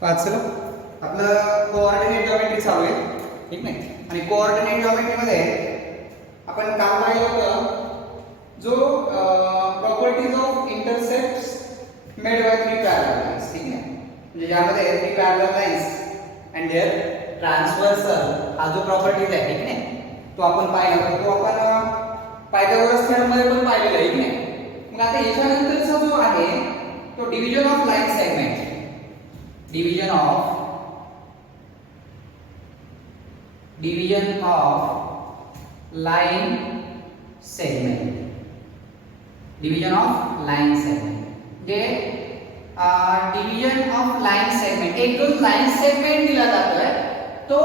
पाचलं आपलं coordinate geometry चालू आहे, ठीक नाही. आणि कोऑर्डिनेट जॉमेट्री मध्ये आपण काल पाहिलं होतं जो properties of intercepts made by three parallel lines, ठीक आहे. म्हणजे ज्यामध्ये three parallel lines and their transversal हा जो प्रॉपर्टीज आहे, ठीक नाही, तो आपण पाहिला होता. तो आपण पायथागोरस थेरम मध्ये पण पाहिलेला आहे, ठीक नाही. मग आता याच्यानंतरचा जो आहे तो division of line segment, division of line segment, division of line segment. जे division of line segment, एक जो line segment दिला जातोय तो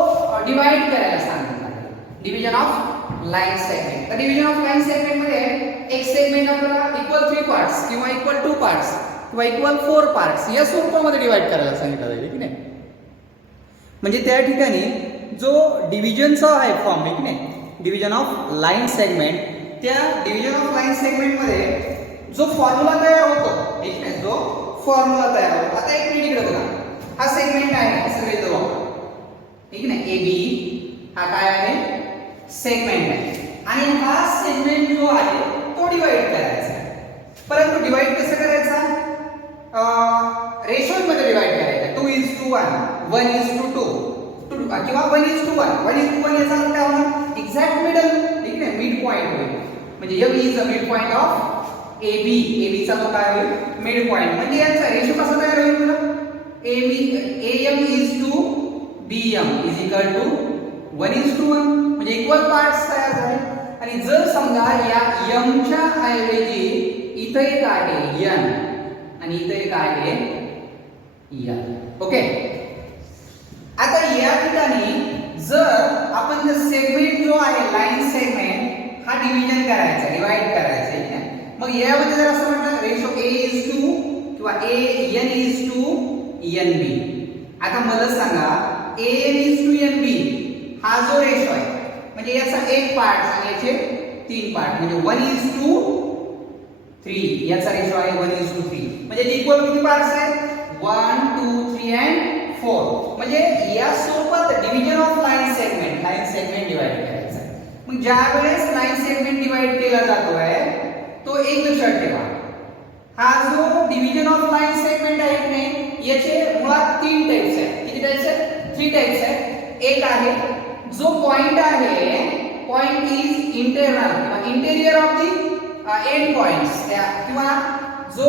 डिवाइड करायला सांगितलं आहे. division of line segment. तर division of line segment मध्ये एक सेगमेंट आपल्याला इक्वल 3 पार्ट्स किंवा इक्वल 2 पार्ट्स किंवा इक्वल 4 पार्ट्स या स्वरूपामध्ये डिवाइड करायला सांगितलं जाईल, की नाही. म्हणजे त्या ठिकाणी जो डिव्हिजनचा आहे फॉर्म, की नाही, डिव्हिजन ऑफ लाईन सेगमेंट, त्या डिव्हिजन ऑफ लाईन सेगमेंट मध्ये जो फॉर्म्युला तयार होतो, ठीक नाही, जो फॉर्म्युला तयार होतो. आता एक मिनिट इकडे बघा, हा सेगमेंट आहे सगळे जो, ठीक नाही, ए बी हा काय आहे, सेगमेंट आहे. आणि हा सेगमेंट जो आहे तो डिवाइड करायचा आहे. परंतु डिवाइड कसं करायचा, रेशो मध्ये डिवाइड करायचा. 2:1, 1:2 किंवा 1:1, 1:1 याचा अर्थ काय होणार, एक्झॅक्ट मिडल, ठीक आहे, मिड पॉइंट होईल. म्हणजे M is the mid point of AB, AB चा तो काय होईल, मिड पॉइंट. म्हणजे याचा रेशो कसा तयार होईल बघा, AM is to BM is equal to 1:1, म्हणजे इक्वल पार्ट्स तयार झाले. आणि जर समजा या M च्या ऐवजी इथे एक आहे N आणि इथे एक आहे L, ओके. आता या ठिकाणी जर आपण सेगमेंट जो आहे लाईन सेगमेंट हा डिव्हिजन करायचा, डिवाइड करायचा, ठीक आहे. मग यामध्ये जर असं म्हटलं रेशो A:2 किंवा AN:2NB. आता मला सांगा AN:2NB हा जो रेशो आहे म्हणजे याचा एक पार्ट आणि याचे तीन पार्ट, म्हणजे 1:3 याचा रेशो आहे 1:3. म्हणजे इक्वल किती पार्ट्स आहेत, 1, 2, 3 and 4. म्हणजे या स्वरूपात division of line segment divide करायचा. मग ज्या वेळेस लाईन सेगमेंट डिवाइड केला जातोय तो एक लक्षात ठेवा, हा जो डिव्हिजन ऑफ लाईन सेगमेंट आहे की नाही, याचे मुळात तीन टाइप्स आहेत. किती टाइप्स आहेत, 3 टाइप्स आहेत. एक आहे जो पॉइंट आहे, पॉइंट इज इंटरनल किंवा interior of the end points, किंवा जो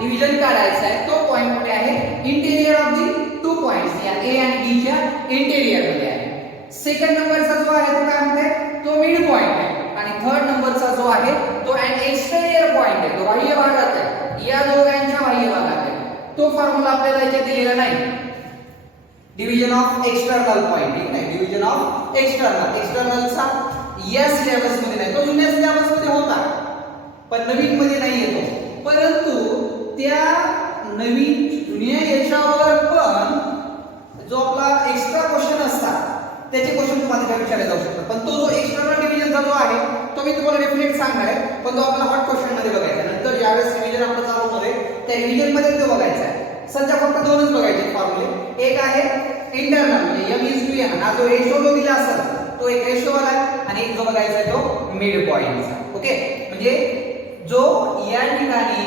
डिव्हिजन काढायचा आहे तो पॉइंट कुठे आहे, इंटेरियर ऑफ दी 2 पॉइंट्स या A आणि B च्या इंटेरियर मध्ये आहे. सेकंड नंबरचा जो आहे तो काय म्हणते, तो मिड पॉइंट आहे. आणि थर्ड नंबरचा जो आहे तो एक्सटेरियर पॉइंट आहे, तो बाह्य भागात आहे, या दोघांच्या बाह्य भागात आहे. तो फॉर्म्युला आपल्याला इथे दिलेला नाही, डिव्हिजन ऑफ एक्सटर्नल पॉइंट, ठीक आहे. डिव्हिजन ऑफ एक्सटर्नलचा या सिलेबस मध्ये नाही, तो जुन्या सिलेबस मध्ये होता पण नवीन मध्ये नाही येतो. परंतु त्या नवीन जुन्या याच्यावर पण जो आपला एक्स्ट्रा क्वेश्चन असतात त्याचे क्वेश्चन तुम्हाला विचारले जाऊ शकतात. पण तो जो एक्सटर्नल डिव्हिजनचा जो आहे तो मी तुम्हाला डेफिनेट सांगणार आहे, पण तो आपल्याला हॉट क्वेश्चन मध्ये बघायचा. नंतर ज्यावेळेस रिव्हिजन आपलं चालू होते त्या रिव्हिजन मध्ये तो बघायचा आहे. सध्या फक्त दोनच बघायचे फॉर्म्युले. एक आहे इंटरनल म्हणजे M:2N, हा जो रेशो जो दिला असेल तो एक रेशो वाला आहे, आणि एक जो बघायचा आहे तो मिड पॉइंटचा, ओके. म्हणजे जो या ठिकाणी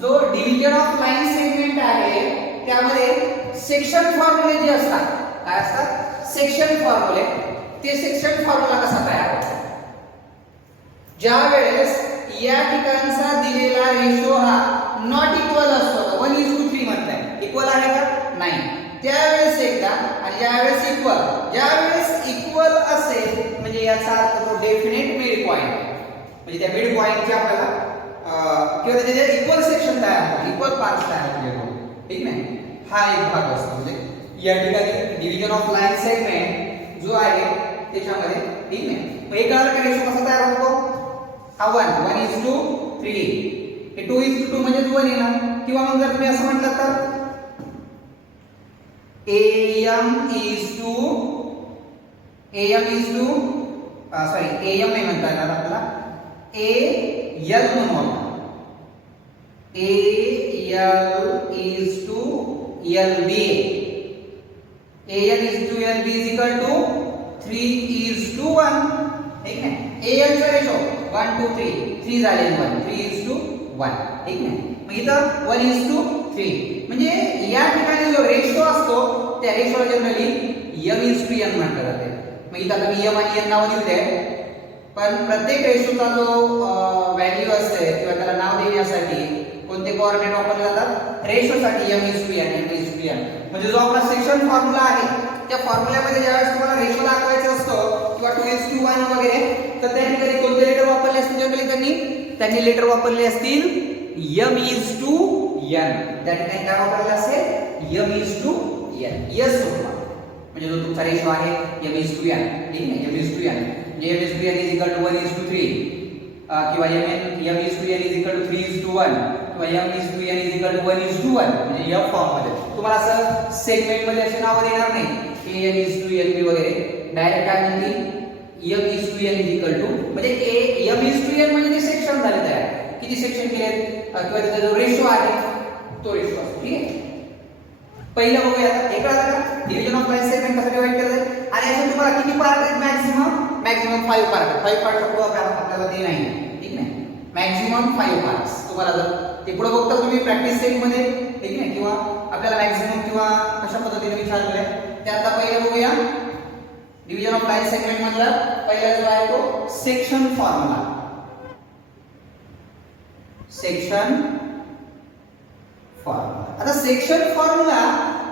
जो डिव्हिजन ऑफ लाईन सेगमेंट आहे त्यामध्ये सेक्शन फॉर्म्युले जे असतात, काय असतात, सेक्शन फॉर्म्युले. ते सेक्शन फॉर्म्युला कसा तयार होतो, ज्या वेळेस या ठिकाणचा दिलेला रेशो हा नॉट इक्वल असतो, 1:3 म्हणताय, इक्वल आहे का, नाही, त्यावेळेस एकदा. आणि ज्यावेळेस ज्यावेळेस इक्वल असेल म्हणजे याचा अर्थ तो डेफिनेट मिड पॉइंट, म्हणजे त्या मिड पॉइंटचे आपल्याला किंवा त्याचे इक्वल सेक्शन तयार होतात, इक्वल पार्ट्स तयार होतात, ठीक नाही. हा एक भाग असतो. म्हणजे या ठिकाणी डिव्हिजन ऑफ लाईन सेगमेंट जो आहे त्याच्यामध्ये, ठीक नाही. मग एका रेशो कसा तयार होतो, हा 1:3, हे 2:2 म्हणजे 1 येणार. किंवा मग जर तुम्ही असं म्हटलं तर AM नाही म्हणता येणार आपल्याला, AL म्हणून AL is to LB. AN is to LB is equal to 3:1. ठीक है. AN चा रेशो 1 to 3. 3 झाले 1. 3:1. ठीक आहे. मग इथं 1:3. म्हणजे या ठिकाणी जो रेशो असतो त्या रेशोला जनरली M:n म्हटलं जाते. मग इथं आता मी M आणि n नाव दिले, पण प्रत्येक रेशोचा जो व्हॅल्यू असते किंवा त्याला नाव देण्यासाठी कोणते कोऑर्डिनेट वापरले जातात? रेशोसाठी M:n. म्हणजे जो आपला सेक्शन फॉर्म्युला आहे त्या फॉर्म्युल्यामध्ये ज्यावेळेस तुम्हाला रेशो दाखवायचा असतो किंवा 2:1 वगैरे, तर त्या ठिकाणी कोणते लेटर वापरले असतील? जनरली त्यांनी लेटर वापरले असतील M:n. त्या ठिकाणी काय वापरले असेल? M:n. यस होता. म्हणजे जो तुमचा रेशो आहे M:n. ठीक आहे. M:n. म्हणजे M:n is equal to 1:3 किंवा M:n is equal to 3:1 किंवा M:n is equal to 1:1. म्हणजे या फॉर्म मध्ये तुम्हाला असं सेगमेंट मध्ये असे नाव देणार नाही की M:n वगैरे. डायरेक्ट काय म्हणतील? M:n is equal to म्हणजे M:n म्हणजे ते सेक्शन झाले तयार. किती सेक्शन केले किंवा त्याचा जो रेशो आहे तो रेशो असतो. ठीक आहे. पहिलं बघूया आता. हे कळलं का? डिव्हिजन ऑफ लाइन सेगमेंट कसं डिवाइड करायचं आणि याच्यात तुम्हाला किती पार्ट आहेत? मॅक्सिमम 5 पार्ट आहेत. 5 पार्टचा पुढे आपल्याला ते नाही. ठीक आहे. Maximum 5 parts. तुम्हाला जर ते पुढे बघता तुम्ही प्रॅक्टिस सेट मध्ये, ठीक आहे, किंवा आपल्याला मॅक्सिमम किंवा कशा पद्धतीने विचारलेलं आहे त्यातला पहिलं बघूया. डिव्हिजन ऑफ लाइन सेगमेंट मधला पहिला जो आहे तो सेक्शन फॉर्म्युला. Section formula. आता सेक्शन फॉर्म्युला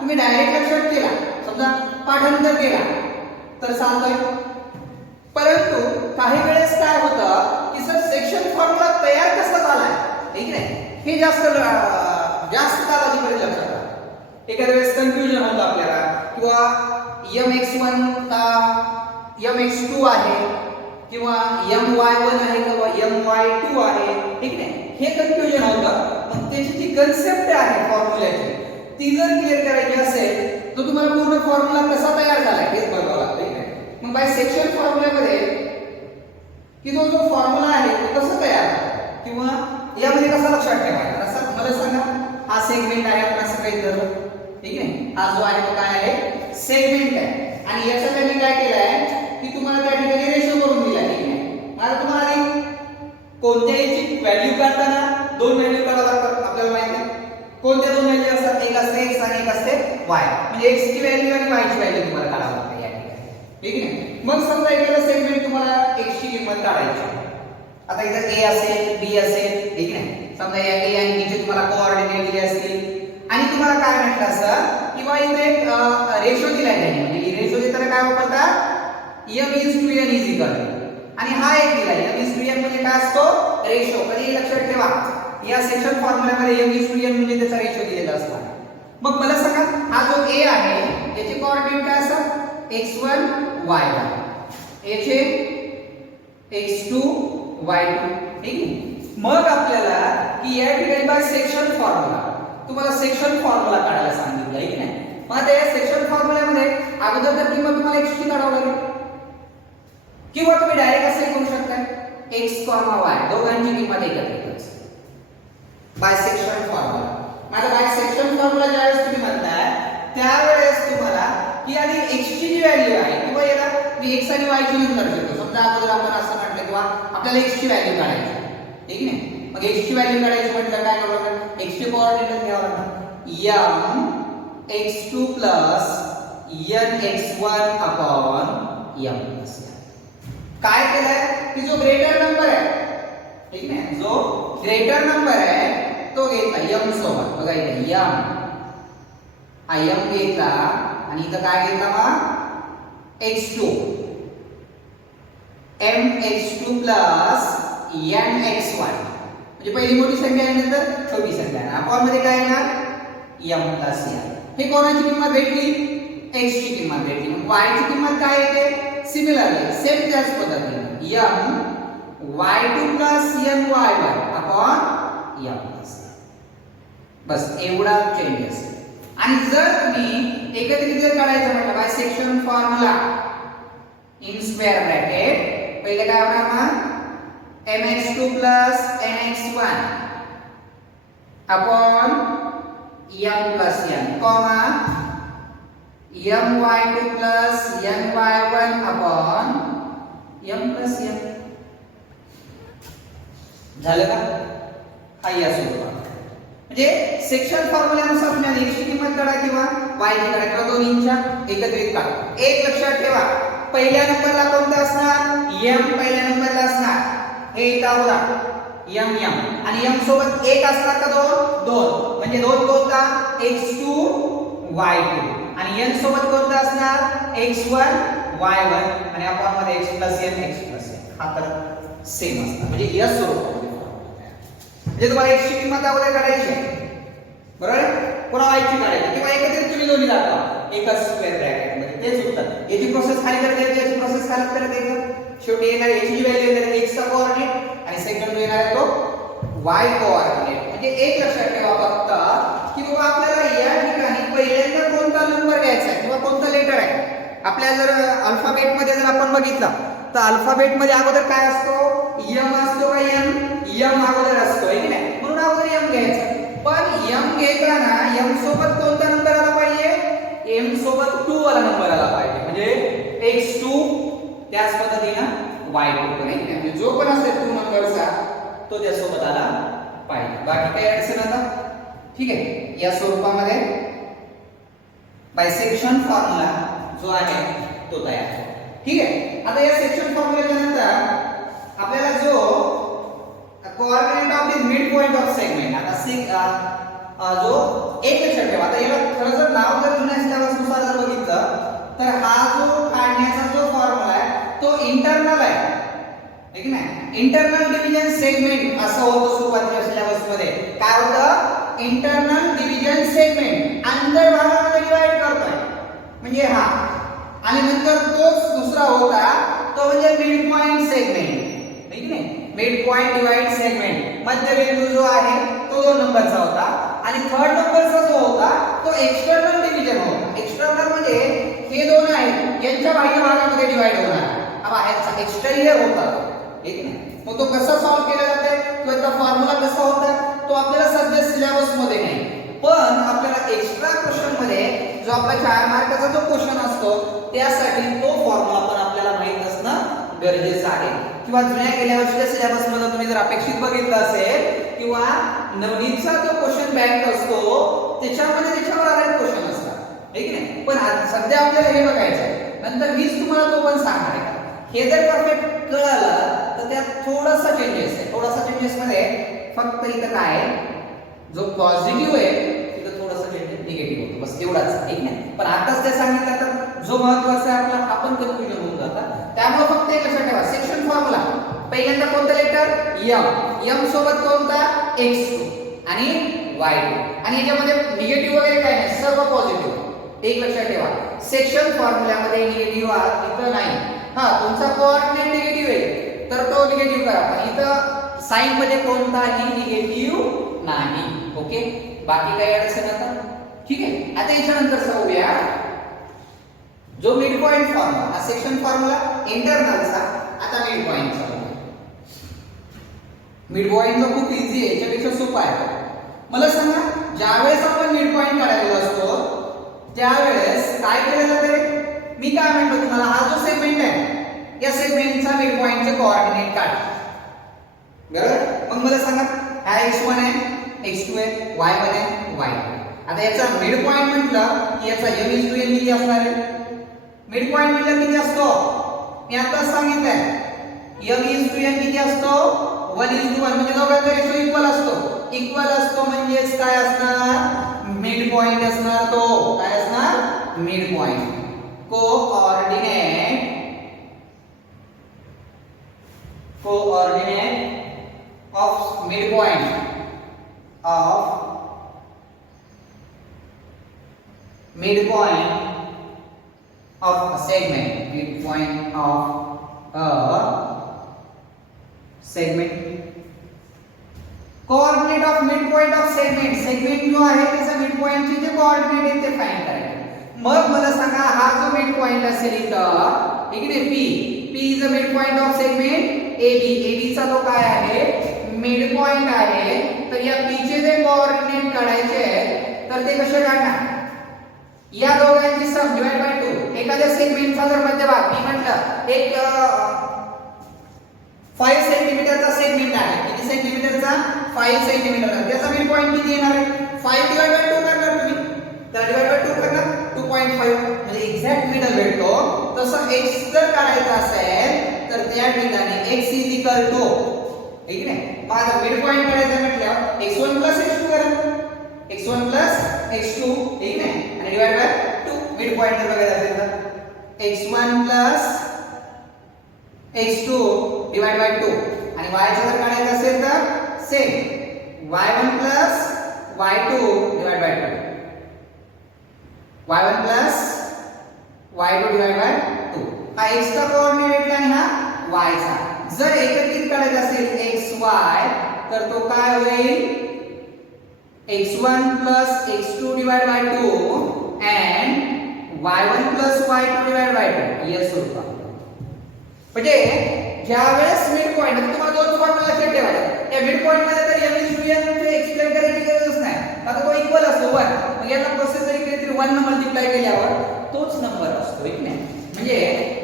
तुम्ही डायरेक्ट लक्षात केला, समजा पाठांतर केला तर चालतंय. परंतु काही वेळेस काय होतं की सर सेक्शन फॉर्म्युला तयार कसा झालाय, ठीक आहे, हे जास्त कालावधीपर्यंत लक्षात आलं. एखाद्या वेळेस कन्फ्युजन होतं आपल्याला, किंवा MX1 का MX2 आहे किंवा MY1 आहे किंवा MY2 आहे, ठीक आहे, हे कन्फ्युजन होतं. मग त्याची जी कन्सेप्ट आहे फॉर्म्युल्याची ती जर क्लिअर करायची असेल तर तुम्हाला पूर्ण फॉर्म्युला कसा तयार झालाय हेच बघावं लागतं. ठीक आहे. मग बाय सेक्शन फॉर्म्युल्यामध्ये की तो जो फॉर्म्युला आहे तो कसा तयार किंवा यामध्ये कसा लक्षात ठेवायचा असं मला सांगा. हा सेगमेंट आहे आपण असं काही धरलं, ठीक आहे. हा जो आहे तो काय आहे? सेगमेंट आहे. आणि याच्या त्यांनी काय केलं आहे की तुम्हाला त्या ठिकाणी रेशो करून दिला, ठीक आहे. आता तुम्हाला कोणत्याही व्हॅल्यू काढताना 2 व्हॅल्यू काढावं लागतात. आपल्याला माहिती आहे कोणत्या 2 व्हॅल्यू असतात? एक असते x आणि एक असते y. म्हणजे x ची व्हॅल्यू आणि y ची व्हॅल्यू तुम्हाला काढावं लागते या ठिकाणी, ठीक आहे. मग समजा एखादा सेगमेंट तुम्हाला x ची किंमत काढायची. आता इथे a असेल, b असेल, ठीक आहे. समजा या a आणि b चे तुम्हाला कोऑर्डिनेट दिले असतील आणि तुम्हाला काय म्हटलं असं किंवा इथे एक रेशो दिलाय त्यांनी. म्हणजे रेशो देताना काय वापरतात? M:n is equal to आणि हा एक दिलाय M:n म्हणजे काय असतो? रेशो. कधी लक्षात ठेवा या सेक्शन फॉर्म्युल्यामध्ये M:n म्हणजे त्याचा रेशो दिलेला असतो. मग मला सांगा हा जो a आहे याचे कोऑर्डिनेट काय असतात? x1 y1, याचे x2 y2, ठीक आहे. मग आपल्याला की या ठिकाणी बाय सेक्शन फॉर्म्युला तुम्हाला सेक्शन फॉर्म्युला काढायला सांगितलं, ठीक आहे. मग त्या सेक्शन फॉर्म्युल्यामध्ये अगोदर तर किंमत तुम्हाला x ची काढावी लागेल किंवा तुम्ही डायरेक्ट असे करू शकता x, y दोघांची किंमत एकत्रित बाय सेक्शन फॉर्म्युला. माझा बाय सेक्शन फॉर्म्युला ज्यावेळेस तुम्ही म्हणताय त्यावेळेस तुम्हाला की आधी x ची जी व्हॅल्यू आहे किंवा याला मी x आणि y ची नंतर शकतो. समजा अगोदर आपण असं म्हटलं किंवा आपल्याला x ची व्हॅल्यू काढायची, ठीक आहे. मग x ची व्हॅल्यू काढायची म्हटलं काय करावं लागेल? x चे कोऑर्डिनेट घ्यावं लागेल. M:x2 N:x1 M. काय केलंय की जो ग्रेटर नंबर आहे, ठीक आहे, जो ग्रेटर नंबर आहे तो घेतला m सोबत. बघा इथे m हा m घेतला आणि इथं काय घेतला मग x2 MX2 N:x1. म्हणजे पहिली मोठी संख्या आल्यानंतर छोटी संख्या आहे. आपण मध्ये काय येणार? m n. हे कोणाची किंमत भेटली? x ची किंमत भेटली. मग y ची किंमत काय येते? सिमिलरली सेम त्याच पद्धतीने m y2 ny1 upon m. बस एवढा चेंजेस. आणि जर तुम्ही एकत्रित जर काढायचं म्हटलं by section formula in square bracket पहिले काय होणार मग mx2 nx1 upon m plus n comma my2 plus my1 upon m plus n झालं का? हा या स्वरूपात म्हणजे सेक्शन फॉर्म्युल्यानुसार तुम्ही x ची किंमत काढा किंवा y ची काढा किंवा दोन्हींच्या एकत्रित काढा. एक लक्षात ठेवा, पहिल्या नंबरला कोणता असणार? m पहिल्या नंबरला असणार. हे इथं बघा m आणि m सोबत एक असणार का दोन? दोन. म्हणजे दोन कोणता? x2 y2 आणि n सोबत कोणता असणार? x1 y1 आणि आपण मध्ये x n हा तर सेम असणार. म्हणजे या स्वरूपात म्हणजे तुम्हाला x ची किंमत अगोदर काढायची आहे, बरोबर आहे? पुन्हा y ची काढायची किंवा एकत्रित तुम्ही दोन्ही दाखवा एकाच स्क्वेअर ब्रॅकेट मध्ये. तेच उत्तर. याची प्रोसेस खाली करता येते, याची प्रोसेस खाली करता येते. शेवटी येणार याची जी व्हॅल्यू येणार x चा कोऑर्डिनेट आणि सेकंड येणार आहे तो y कोऑर्डिनेट. म्हणजे एक लक्षात ठेवा फक्त की बाबा आपल्याला या ठिकाणी पहिल्यांदा कोणता नंबर घ्यायचा आहे किंवा कोणता लेटर आहे. आपल्या जर अल्फाबेट मध्ये जर आपण बघितलं तर अल्फाबेट मध्ये अगोदर काय असतो? m असतो का n? m अगोदर असतो आहे की नाही? म्हणून अगोदर m घ्यायचा. पण m घेताना m सोबत कोणता नंबर आला पाहिजे? m सोबत 2 वाला नंबर आला पाहिजे. म्हणजे x2 त्याच पद्धतीने y2 पण आहे. म्हणजे जो पण असेल 2 नंबरचा तो त्या सोबत आला पाहिजे. बाकी काही अडचण आता? ठीक आहे. या स्वरूपामध्ये बायसेक्शन फॉर्म्युला जो आहे तो तयार. ठीक आहे. आता या सेक्शन फॉर्म्युल्याच्या नंतर आपल्याला जो coordinate of the mid point of segment आता जो एक लक्षात ठेवा. आता याला खरं जर नाव जर जुन्या सिलेबसनुसार जर बघितलं तर हा जो काढण्याचा जो फॉर्म्युला आहे तो इंटरनल आहे, ठीक आहे ना? इंटरनल डिव्हिजन सेगमेंट असं होतं सुरुवातीच्या सिलेबस मध्ये. काय होतं? इंटरनल डिव्हिजन सेगमेंट अंतर्भागामध्ये डिवाइड करतोय म्हणजे हा. आणि नंतर तोच दुसरा होता तो म्हणजे मिड पॉइंट सेगमेंट, ठीक आहे? मिड पॉइंट डिवाइड सेगमेंट मध्यबिंदू जो आहे तो 2 नंबरचा होता आणि थर्ड नंबरचा जो होता तो एक्सटर्नल डिव्हिजन होता. एक्सटर्नल म्हणजे हे दोन आहेत यांच्या बाह्य भागामध्ये डिवाइड होणार. हा याचा एक्सटेरियर होता, ठीक आहे? मग तो कसा सॉल्व्ह केला जाते किंवा त्याचा फॉर्म्युला कसा होता तो आपल्याला सध्या सिलेबस मध्ये नाही. पण आपल्याला एक्स्ट्रा क्वेश्चन मध्ये जो आपला 4 मार्काचा जो क्वेश्चन असतो त्यासाठी तो फॉर्म्युला पण आपल्याला माहित असणं गरजेचं आहे. किंवा जुन्या गेल्या वर्षीच्या सिलेबस मध्ये तुम्ही जर अपेक्षित बघितलं असेल किंवा नवनीतचा जो क्वेश्चन बँक असतो त्याच्यामध्ये त्याच्यावर आधारित क्वेश्चन असतात, ठीक आहे? पण सध्या आपल्याला हे बघायचं आहे. नंतर मीच तुम्हाला तो पण सांगणार आहे. हे जर परफेक्ट कळालं तर त्यात थोडासा चेंजेस आहे. थोडासा चेंजेस मध्ये फक्त इथं काय आहे, जो पॉझिटिव्ह आहे तिथं थोडंसं निगेटिव्ह होतं, बस एवढाच, ठीक नाही? पण आताच ते सांगितलं तर जो महत्त्वाचा आहे आपला आपण कन्फ्युजन होऊन जातात. त्यामुळे फक्त एक लक्षात ठेवा, सेक्शन फॉर्म्युला पहिल्यांदा कोणता लेटर? m सोबत कोणता? x2 आणि y2 आणि याच्यामध्ये निगेटिव्ह वगैरे काय नाही, सर्व पॉझिटिव्ह. एक लक्षात ठेवा, सेक्शन फॉर्म्युल्यामध्ये निगेटिव्ह इथं नाही. हा तुमचा कोऑर्डिनेट निगेटिव्ह आहे तर तो निगेटिव्ह करा, पण इथं साइन मध्ये कोणताही निगेटिव्ह नाही. ओके, बाकी काही अडचण आता? ठीक आहे. आता याच्यानंतर जाऊया जो मिड पॉइंट फॉर्म्युला, हा सेक्शन फॉर्म्युला इंटरनलचा. आता मिड पॉइंटचा मिड पॉइंट जो खूप इझी आहे, याच्यापेक्षा सोपा आहे. मला सांगा, ज्यावेळेस आपण मिड पॉइंट काढायला असतो त्यावेळेस काय केलं जाते? मी काय म्हणतो तुम्हाला, हा जो सेगमेंट आहे या सेगमेंटचा मिड पॉइंटचे कोऑर्डिनेट काढा, बरोबर? मग मला सांगा, हा x1 आहे, x2 आहे, y1 आहे, y2. आता याचा मिड पॉइंट म्हटलं की याचा m is to n किती असणार आहे? मिड पॉइंट म्हटलं किती असतो? मी आता सांगितलंय m is to n किती असतो? 1 is to 1 म्हणजे दोघांचा रेशो इक्वल असतो. इक्वल असतो म्हणजेच काय असणार? मिड पॉइंट असणार. तो काय असणार? Mid point. Coordinate of mid point of midpoint of a segment, midpoint of a segment. Coordinate of midpoint of segment, segment जो आहे त्याचा midpoint चे जे कोऑर्डिनेट आहेत ते फाइंड करायचे. मग मला सांगा, हा जो midpoint असेल इथं, ठीक आहे, p is the midpoint of segment ab चा तो काय आहे? midpoint आहे. तर या p चे जे कोऑर्डिनेट काढायचे आहेत तर तर ते कसे काढणार? या दोघांची सम डिवाइड बाय 2. एखाद्या सेगमेंटचा जर मध्यभाग मी म्हटलं एक 5 सेंटीमीटरचा सेगमेंट आहे. किती सेंटीमीटरचा? 5 सेंटीमीटर. त्याचा मिड पॉइंट किती येणार आहे? 5 डिवाइड बाय 2 करणार तुम्ही. तर डिवाइड बाय 2 करणार 2.5 म्हणजे एक्झॅक्ट मिडल भेटतो. तसं x जर काढायचा असेल तर त्या ठिकाणी x इक्वल टू ठीक आहे. मग आता मिड पॉइंट काढायचा म्हटल्यावर x1 x2 करा. x1 x2 ठीक आहे आणि डिवाइड बाय 2. मिड पॉइंट जर बघायचा असेल तर x1 x2 डिवाइड बाय 2 आणि y चा जर काढायचा असेल तर same y1 y2 divide by 2. y1 y2 divide by 2. हा x चा कोऑर्डिनेट भेटला आणि हा y चा. जर एकत्रित काढायचा असेल xy तर तो काय होईल? x1 x2 divide by 2 and y1 y2 divide by 2 या स्वरूपात. म्हणजे ज्यावेळेस मिड पॉइंट तुम्हाला दोन फॉर्म्युला लक्षात ठेवायचे. या मिड पॉइंट मध्ये तर m चे एक्सप्लेन करायची गरजच नाही. आता तो इक्वल असतो 1. मग याला प्रोसेस जरी केली तरी 1 न मल्टिप्लाय केल्यावर तोच नंबर असतो ठीक नाही. म्हणजे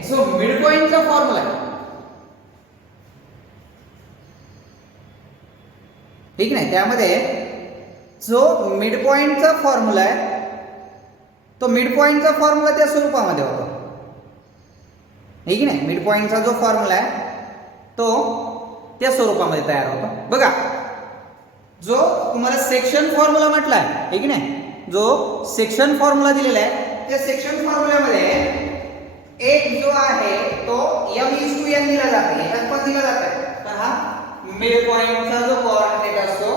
जो मिड पॉइंटचा फॉर्म्युला ठीक नाही त्यामध्ये जो मिड पॉइंटचा फॉर्म्युला आहे तो मिड पॉइंटचा फॉर्म्युला त्या स्वरूपामध्ये होतो ठीक नाही. मिड पॉइंटचा जो फॉर्म्युला आहे तो त्या स्वरूपामध्ये तयार होतो. बघा जो तुम्हाला सेक्शन फॉर्म्युला म्हटला आहे ठीक नाही. जो सेक्शन फॉर्म्युला दिलेला आहे त्या सेक्शन फॉर्म्युल्यामध्ये एक जो आहे तो m/n दिला जातो. याच्यात पण दिला जातो. तर हा मिड पॉइंटचा जो कोऑर्डिनेट असतो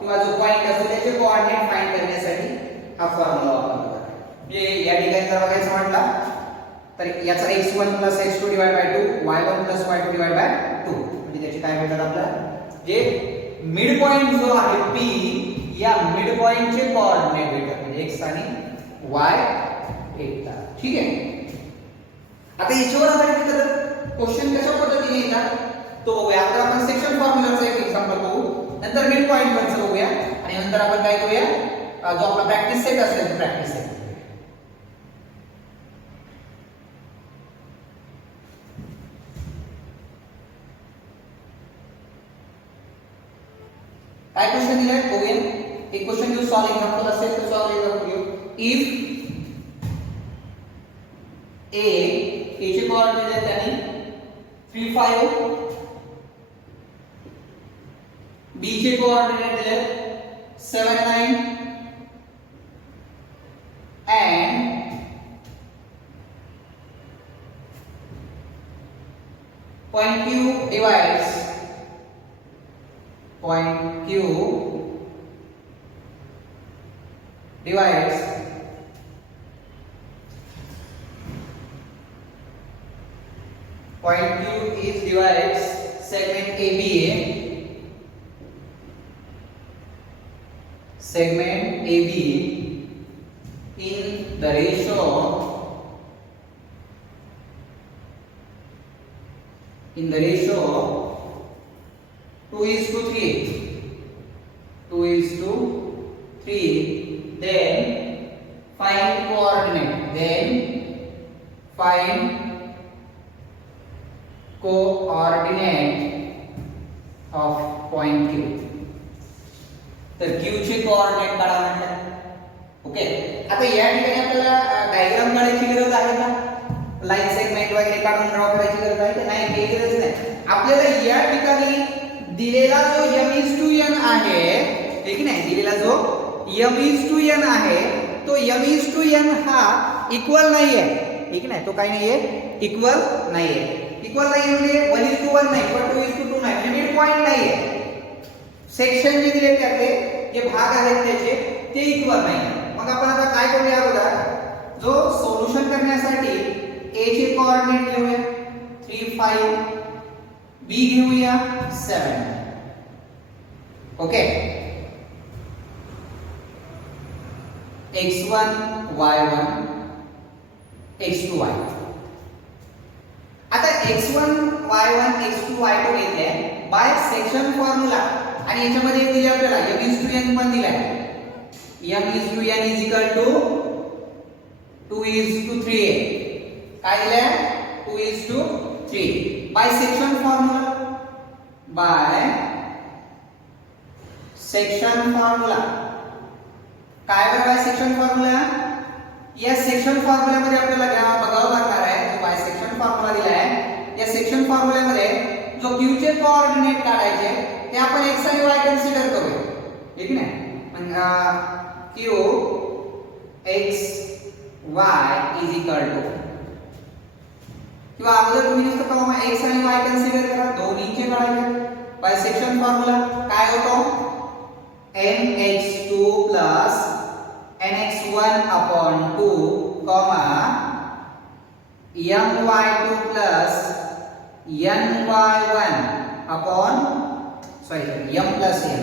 किंवा जो पॉइंट असतो त्याचे कोऑर्डिनेट फाइंड करण्यासाठी हा फॉर्म्युला वापरला जातो. म्हणजे या ठिकाणी जर बघायचं म्हटलं तर याचा x1 x2 divide by 2 y1 y2 divide by 2 म्हणजे त्याची काय भेटतात आपल्याला जे मिड पॉइंट जो आहे p या मिड पॉइंटचे कोऑर्डिनेट भेटतात म्हणजे x आणि y भेटतात ठीक आहे. आता याच्यावर आधारित क्वेश्चन कशा पद्धतीने येतात तो बघूया. आता आपण सेक्शन फॉर्म्युलाचा एक एक्झाम्पल बघू, नंतर मिड पॉइंट वरचं बघूया आणि नंतर आपण काय करूया जो आपला प्रॅक्टिस सेट असेल प्रॅक्टिस सेट. काय क्वेश्चन दिलाय बघूया. एक क्वेश्चन घेऊ सॉल्व एक्झाम्पल असेल तर सॉल्व एक्झाम्पल घेऊ. इफ a चे कोऑर्डिनेट आहेत त्यांनी 3 5 b चे कोऑर्डिनेट दिले 7 9 and point q divides point q divides point q is divides segment ABA segment AB in the ratio 2:3 then find coordinate of point Q. तर Q चे coordinate काढा म्हटलं okay. आता या ठिकाणी आपल्याला डायग्राम काढायची गरज आहे का? लाईन सेगमेंट वगैरे काढून ड्रॉ करायची गरज आहे का? नाही, काही गरज नाही. आपल्याला या ठिकाणी दिलेला जो m/n आहे ठीक नाही, दिलेला जो m/n आहे तो m/n हा इक्वल नाहीये ठीक नाही. तो काही नाहीये, इक्वल नाहीये. इक्वल नाही म्हणजे 1:1 नाही पण 2:2 नाही म्हणजे मिड पॉइंट नाहीये. सेक्शन जे दिले त्यातले जे भाग आहेत त्याचे ते इक्वल नाही. मग आपण आता काय करूया बघा, जो सोल्युशन करण्यासाठी a चे कोऑर्डिनेट घेऊया 3 5 b घेऊया 7 okay. x1 y1 x2 y. आता x1 y1 x2 y2 घेतले बाय सेक्शन फॉर्म्युला आणि याच्यामध्ये दिले आपल्याला m/n पण दिलाय m is to n is equal to 2 is to 3a. काय दिलंय 2 is to 3 by section formula. काय बरं बाय सेक्शन फॉर्म्युला? या सेक्शन फॉर्म्युल्यामध्ये आपल्याला बघावं लागणार आहे. जो बाय सेक्शन फॉर्म्युला दिलाय या सेक्शन फॉर्म्युल्यामध्ये जो q चे कोऑर्डिनेट काढायचे ते आपण x आणि y कन्सिडर करूया. ठीक आहे? मग q x y is equal to किंवा अगोदर तुम्ही नुसतं कॉमा x आणि y कन्सिडर करा. दोन्हीचे काढायचे बाय सेक्शन फॉर्म्युला. काय होतो nx2 plus nx1 upon 2 comma my2 plus ny1 upon m plus n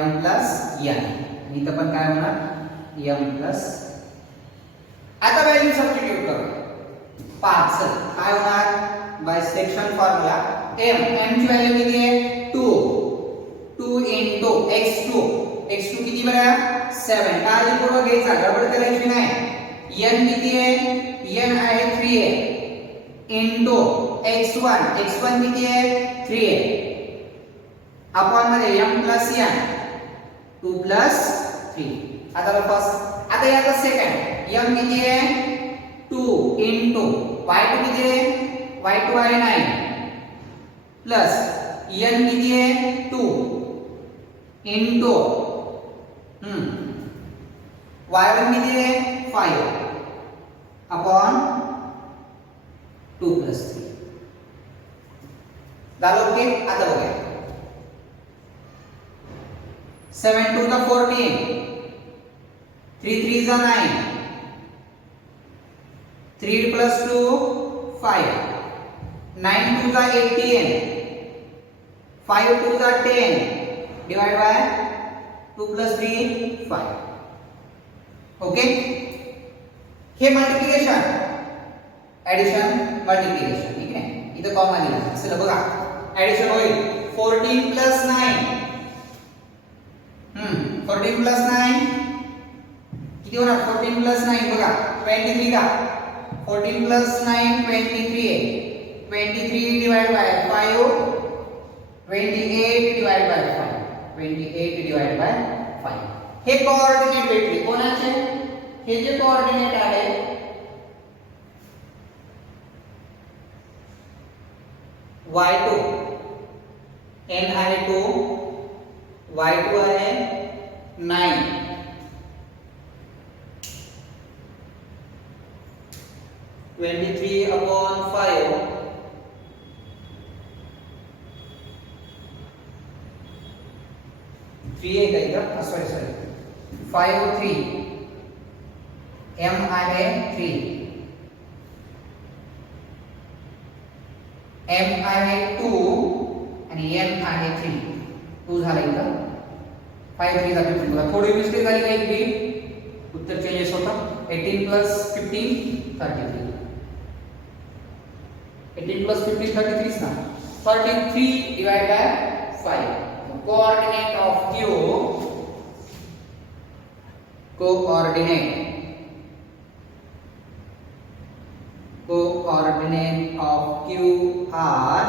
m plus n. इथं पण काय होणार m plus. आता व्हॅल्यू सबस्टिट्यूट करू. 5 काय होणार बाय सेक्शन फॉर्म्युला m ची व्हॅल्यू किती आहे 2 into x2 किती बरं 7. काळजीपूर्वक घ्यायचा, गडबड करायची नाही. n किती आहे n आहे 3 आहे into x1 किती आहे 3 आहे अपॉन मध्ये m plus n 2 plus 3. आता फर्स्ट आता याचा सेकंड m किती आहे 2 into y2 किती आहे y2 आहे 9 प्लस n किती आहे 2 into y1 किती आहे 5 अपॉन 2 plus 3. झालं ओके. आता बघा 7 2 चा 14 3 3 चा 9 3 plus 2 5 9 2 चा 18 5 2 चा 10 divided by 2 plus 3 5. ओके. हे मल्टिप्लिकेशन ऍडिशन मल्टिप्लिकेशन. ठीक आहे इथं कॉमा दिला. चला बघा ऍडिशन होईल 14 plus 9 14 plus 9 किती होणार 14 plus 9 बघा 23 का 14 plus 9 23 आहे 23 divided by 5 28 divided by 5 28 divided by 5. हे कोऑर्डिनेट भेटले कोणाचे हे जे कोऑर्डिनेट आहे y2 n आहे 2 y2 आहे 9 23 upon 5 3 आहे का इथं सॉरी 5 3 m आहे 3 m आहे 2 आणि n आहे 3 2 झाला इथं 5 3 चा 15 बघा थोडी मिस्टेक झाली का एक उत्तर चेंजेस होता 18 plus 15 33 18 plus 15 33 ना 33 divided by 5. Coordinate of Q coordinate of Q are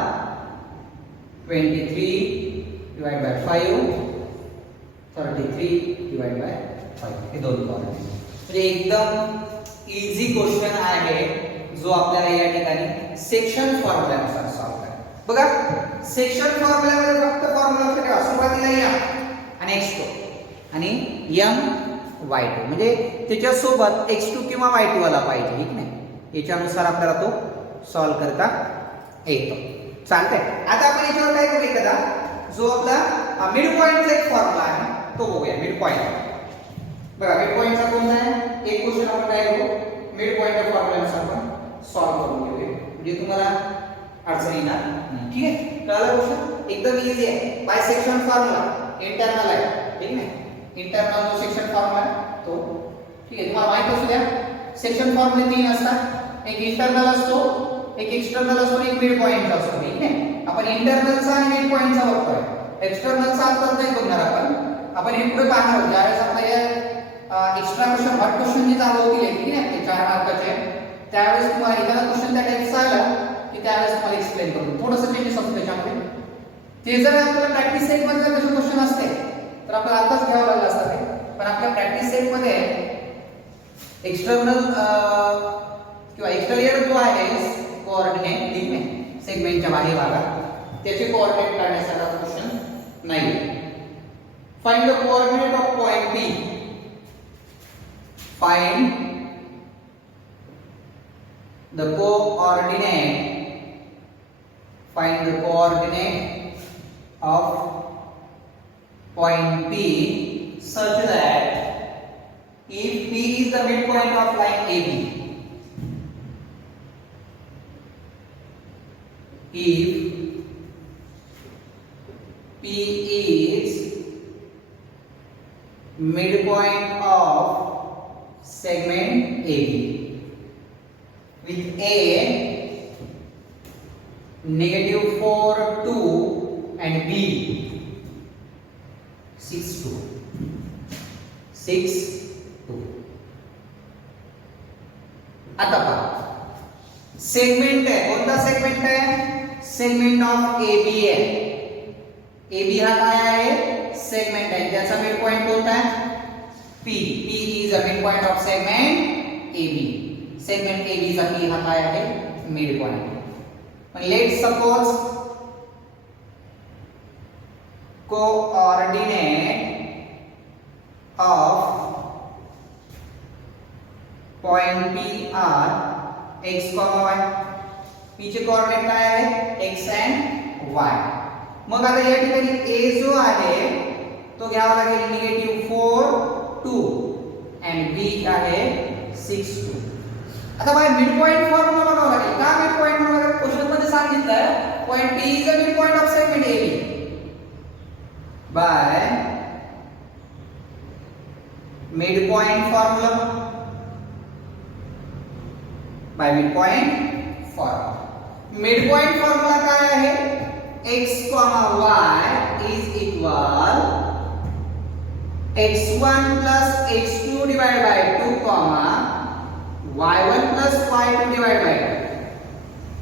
23 divided by 5 33 divided by 5. हे दोन कोऑर्डिनेट म्हणजे एकदम इझी क्वेश्चन आहे जो आपल्याला या ठिकाणी सेक्शन फॉर्म्युल्यानुसार सॉल्व्ह करायचा. बघा सेक्शन फॉर्म्युल्यामध्ये फक्त फॉर्म्युला लक्षात ठेवा. सुरुवातीला m आणि x2 आणि m y2 म्हणजे त्याच्या सोबत x2 किंवा y2 आला पाहिजे. ठीक नाही याच्यानुसार आपल्याला तो सॉल्व्ह करता येतो. चालतंय. आता आपण याच्यावर काय करू एखादा जो आपला मिड पॉइंटचा एक फॉर्म्युला आहे तो बघूया. मिड पॉइंट बघा मिड पॉइंटचा कोणता आहे एक क्वेश्चन आपण काय करू मिड पॉइंटच्या फॉर्म्युल्यानुसार आपण सॉल्व्ह करून घेऊया म्हणजे तुम्हाला अडचण येणार. ठीक आहे कळलं गोष्ट एकदम इझी आहे. बाय सेक्शन फॉर्म्युला इंटरनल आहे. ठीक आहे इंटरनल जो सेक्शन फॉर्म्युला तो ठीक आहे तुम्हाला माहित असू द्या. सेक्शन फॉर्म्युले तीन असतात. एक इंटरनल असतो एक एक्सटर्नल असतो एक मिड पॉइंट असतो. ठीक आहे आपण इंटरनलचा आणि मिड पॉइंटचा बघतोय. एक्सटर्नलचा आता नाही बघणार आपण आपण हे पुढे पाहणार आहोत ज्यावेळेस आपल्या एक्स्ट्रा क्वेश्चन हॉट क्वेश्चन जे चालू होतील ठीक आहे आपले 4 मार्काचे त्यावेळेस तुम्हाला एखादा क्वेश्चन त्या टाइपचा आला की त्यावेळेस तुम्हाला एक्सप्लेन करू थोडंसं चेंजेस असतो त्याच्यामध्ये ते जर आपल्याला प्रॅक्टिस सेट मध्ये जर तसे क्वेश्चन असते तर आपल्याला आताच घ्यावं लागलं असतं ते पण आपल्या प्रॅक्टिस सेट मध्ये एक्सटर्नल किंवा एक्सटेरियर जो आहे कोऑर्डिनेट लिखणे सेगमेंटच्या बाहेर भागात त्याचे कोऑर्डिनेट काढण्याचा क्वेश्चन नाही find the coordinate of point P find the coordinate of point P such that if P is the midpoint of line AB, if P is midpoint of segment AB with A -4 2 and B 6 2 6 2 आता पहा segment आहे कोणता segment आहे segment of AB आहे AB हा काय आहे segment आहे त्याचा मिड पॉइंट कोणता आहे P is a midpoint of segment AB segment AB चा P हा काय आहे मिड पॉइंट पण let's suppose coordinate of point P are x, y P चे कोऑर्डिनेट काय आहे x and y मग आता या ठिकाणी A जो आहे तो घ्यावा लागेल -4 2 and B आहे 6 2 आता बाय मिड पॉइंट फॉर्म्युला बघावा लागेल का मिड पॉइंट म्हणून क्वेश्चन मध्ये सांगितलं point P is a mid point of segment AB by mid point formula by mid point formula mid point formula काय आहे x, y is equal x1 plus x2 divided by 2 comma y1 plus y2 divided by 2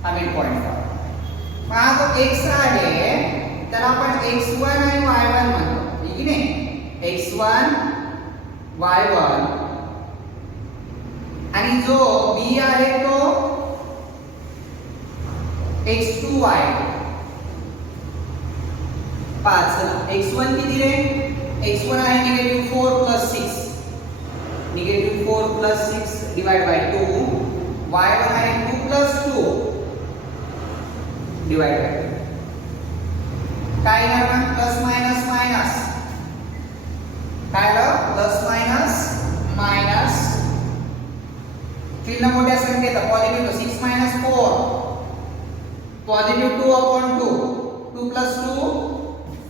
हा mid point formula हा तो x आहे त्याला आपण x1 आणि y1 म्हणतो ठीक आहे x1 y1 आणि जो b आहे तो x2 y 5 x1 किती रे x1 आहे -4 plus 6 -4 plus 6 divided by 2 y1 आहे 2 plus 2 divided by 2 काय येणार मग प्लस मायनस मायनस काय आलं प्लस मायनस मायनस 3 ला मोठ्या संख्येत positive 6 minus 4 positive 2 upon 2 2 plus 2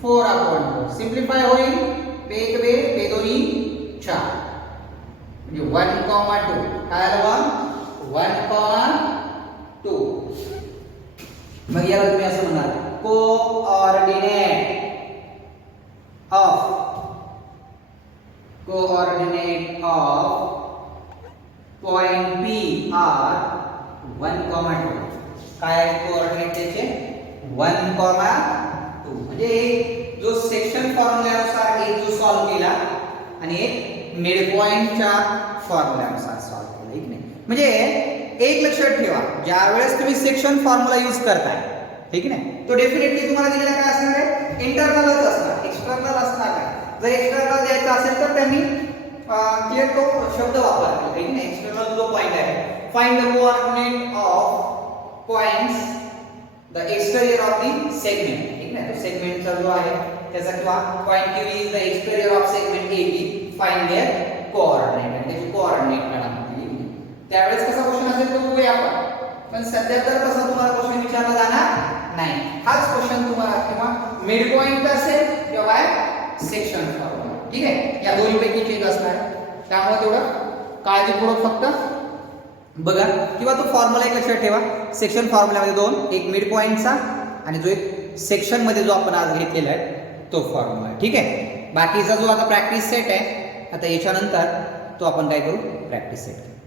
4 upon 2 simplify होईल बे 1 बे 2 4 म्हणजे 1, 2 काय आलं मग 1, 2 मग याला तुम्ही असं म्हणाल coordinate of point P are 1, 2 काय आहे कोऑर्डिनेट त्याचे 1, 2 म्हणजे जो सेक्शन फॉर्म्युल्यानुसार एक जो सॉल्व केला आणि एक मिड पॉइंटच्या फॉर्म्युल्यानुसार सॉल्व केला ठीक नाही म्हणजे एक लक्षात ठेवा ज्या वेळेस तुम्ही सेक्शन फॉर्म्युला यूज करताय ठीक नाही तो डेफिनेटली तुम्हाला दिलेला काय असणार आहे इंटरनलच असणार एक्सटर्नल असणार नाही जर एक्सटर्नल द्यायचा असेल तर त्यांनी क्लिअर तो शब्द वापरला ठीक नाही एक्सटर्नल जो पॉइंट आहे find the coordinate of points the exterior of the segment ठीक नाही तो सेगमेंटचा जो आहे त्याचा किंवा point Q is the exterior of segment AB find their coordinate आणि त्याची कोऑर्डिनेट काढा त्यावेळेस कसा क्वेश्चन असेल तो बघूया आपण पण सध्या तर तसा तुम्हाला क्वेश्चन विचारला जाणार नाही हाच क्वेश्चन तुम्हाला किंवा मिड पॉइंट असेल किंवा सेक्शन फॉर्म्युला ठीक आहे या दोन्हीपैकी चेंज असणार त्यामुळे तेवढं काळजीपूर्वक फक्त बघा किंवा तो फॉर्म्युला एक लक्षात ठेवा सेक्शन फॉर्म्युल्यामध्ये दोन एक मिड पॉइंटचा आणि जो एक सेक्शन मध्ये जो आपण आज घेतलेला आहे तो फॉर्म्युला ठीक आहे बाकीचा जो आता प्रॅक्टिस सेट आहे आता याच्यानंतर तो आपण काय करू प्रॅक्टिस सेट